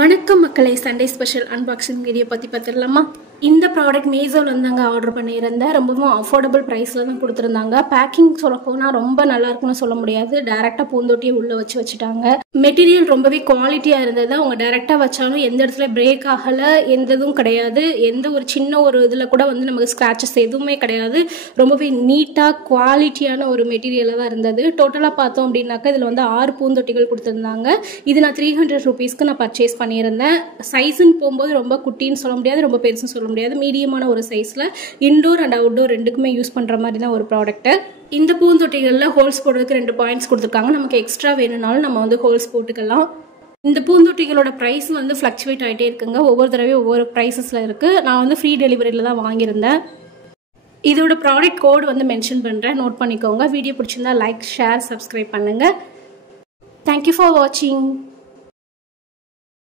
வணக்கம் மக்களே, Sunday special unboxing video பற்றி பார்த்துடலாமா? இந்த ப்ராடக்ட் மீஷோவில் இருந்தாங்க ஆர்டர் பண்ணியிருந்தேன். ரொம்பவும் அஃபோர்டபுள் ப்ரைஸில் தான் கொடுத்துருந்தாங்க. பேக்கிங் சொல்ல போனால் ரொம்ப நல்லா இருக்குன்னு சொல்ல முடியாது. டேரெக்டாக பூந்தொட்டியை உள்ளே வச்சுட்டாங்க. மெட்டீரியல் ரொம்பவே குவாலிட்டியாக இருந்தது. அவங்க டேரெக்டாக வச்சாலும் எந்த இடத்துல பிரேக் ஆகலை, எந்த இதுவும் கிடையாது. எந்த ஒரு சின்ன ஒரு இதில் கூட நமக்கு ஸ்க்ராச்சஸ் எதுவுமே கிடையாது. ரொம்பவே நீட்டாக குவாலிட்டியான ஒரு மெட்டீரியலாக தான் இருந்தது. டோட்டலாக பார்த்தோம் அப்படின்னாக்கா இதில் 6 பூந்தொட்டிகள் கொடுத்துருந்தாங்க. இது நான் 300 ரூபீஸ்க்கு நான் பர்ச்சேஸ் பண்ணியிருந்தேன். சைஸுன்னு போகும்போது ரொம்ப குட்டின்னு சொல்ல முடியாது, ரொம்ப பெருசுன்னு சொல்ல முடியாது. மீடியமான ஒரு சைஸில் இன்டோர் அண்ட் அவுட்டோர் ரெண்டுக்குமே யூஸ் பண்ணுற மாதிரி தான் ஒரு ப்ராடக்ட்டு. இந்த பூந்தொட்டிகளில் ஹோல்ஸ் போடுறதுக்கு 2 பாயிண்ட்ஸ் கொடுத்துருக்காங்க. நமக்கு எக்ஸ்ட்ரா வேணும்னாலும் நம்ம ஹோல்ஸ் போட்டுக்கலாம். இந்த பூந்தொட்டிகளோட ப்ரைஸ் ஃப்ளக்சுவேட் ஆகிட்டே இருக்குங்க. ஒவ்வொரு தடவையும் ஒவ்வொரு ப்ரைஸஸில் இருக்குது. நான் ஃப்ரீ டெலிவரியில் தான் வாங்கியிருந்தேன். இதோட ப்ராடக்ட் கோடு மென்ஷன் பண்ணுறேன், நோட் பண்ணிக்கோங்க. வீடியோ பிடிச்சிருந்தா லைக், ஷேர், சப்ஸ்கிரைப் பண்ணுங்கள். தேங்க்யூ ஃபார் வாட்சிங்.